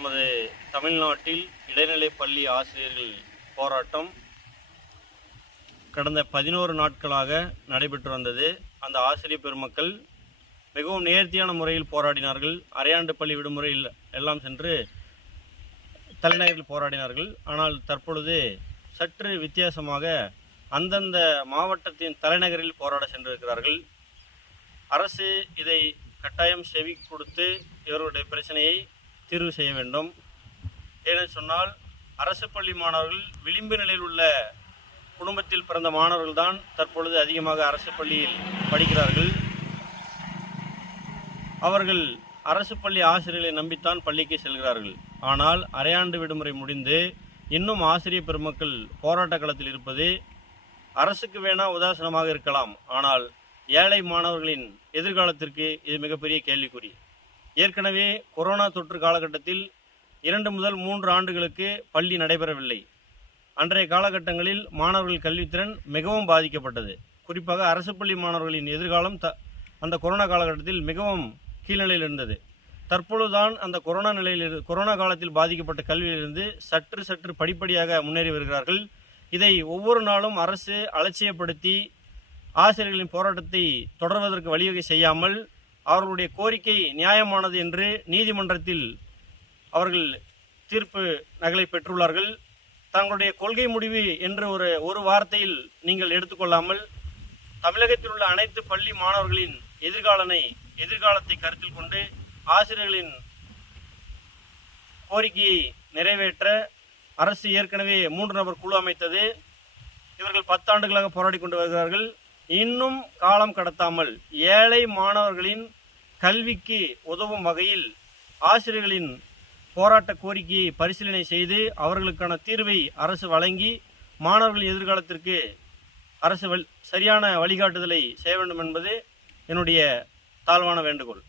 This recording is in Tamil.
நமது தமிழ்நாட்டில் இடைநிலை பள்ளி ஆசிரியர்கள் போராட்டம் கடந்த பதினோரு நாட்களாக நடைபெற்று வந்தது. அந்த ஆசிரியர் பெருமக்கள் மிகவும் நேர்த்தியான முறையில் போராடினார்கள். அரையாண்டு பள்ளி விடுமுறையில் எல்லாம் சென்று தலைநகரில் போராடினார்கள். ஆனால் தற்பொழுது சற்று வித்தியாசமாக அந்தந்த மாவட்டத்தின் தலைநகரில் போராட சென்றிருக்கிறார்கள். அரசு இதை கட்டாயம் செவி கொடுத்து இவர்களுடைய பிரச்சனையை தீர்வு செய்ய வேண்டும். ஏனென்று சொன்னால் அரசு பள்ளி மாணவர்கள் விளிம்பு நிலையில் உள்ள குடும்பத்தில் பிறந்த மாணவர்கள் தான் தற்பொழுது அதிகமாக அரசு பள்ளியில் படிக்கிறார்கள். அவர்கள் அரசு பள்ளி ஆசிரியர்களை நம்பித்தான் பள்ளிக்கு செல்கிறார்கள். ஆனால் அரையாண்டு விடுமுறை முடிந்து இன்னும் ஆசிரியர் பெருமக்கள் போராட்ட களத்தில் இருப்பது அரசுக்கு வேணா உதாசனமாக இருக்கலாம். ஆனால் ஏழை மாணவர்களின் எதிர்காலத்திற்கு இது மிகப்பெரிய கேள்விக்குறி. ஏற்கனவே கொரோனா தொற்று காலகட்டத்தில் இரண்டு முதல் மூன்று ஆண்டுகளுக்கு பள்ளி நடைபெறவில்லை. அன்றைய காலகட்டங்களில் மாணவர்கள் கல்வித்திறன் மிகவும் பாதிக்கப்பட்டது. குறிப்பாக அரசு பள்ளி மாணவர்களின் எதிர்காலம் த அந்த கொரோனா காலகட்டத்தில் மிகவும் கீழ்நிலையில் இருந்தது. தற்பொழுதுதான் அந்த கொரோனா நிலையில் இரு- கொரோனா காலத்தில் பாதிக்கப்பட்ட கல்வியிலிருந்து சற்று சற்று படிப்படியாக முன்னேறி வருகிறார்கள். இதை ஒவ்வொரு நாளும் அரசு அலட்சியப்படுத்தி ஆசிரியர்களின் போராட்டத்தை தொடர்வதற்கு வழிவகை செய்யாமல் அவர்களுடைய கோரிக்கை நியாயமானது என்று நீதிமன்றத்தில் அவர்கள் தீர்ப்பு நகலை பெற்றுள்ளார்கள். தங்களுடைய கொள்கை முடிவு என்று ஒரு ஒரு வார்த்தையில் நீங்கள் எடுத்துக்கொள்ளாமல் தமிழகத்தில் உள்ள அனைத்து பள்ளி மாணவர்களின் எதிர்காலனை எதிர்காலத்தை கருத்தில் கொண்டு ஆசிரியர்களின் கோரிக்கையை நிறைவேற்ற அரசு ஏற்கனவே மூன்று நபர் குழு அமைத்தது. இவர்கள் பத்தாண்டுகளாக போராடி கொண்டு வருகிறார்கள். இன்னும் காலம் கடத்தாமல் ஏழை மாணவர்களின் கல்விக்கு உதவும் வகையில் ஆசிரியர்களின் போராட்ட கோரிக்கையை பரிசீலனை செய்து அவர்களுக்கான தீர்வை அரசு வழங்கி மாணவர்கள் எதிர்காலத்திற்கு அரசு வழி- சரியான வழிகாட்டுதலை செய்ய வேண்டும் என்பது என்னுடைய தாழ்வான வேண்டுகோள்.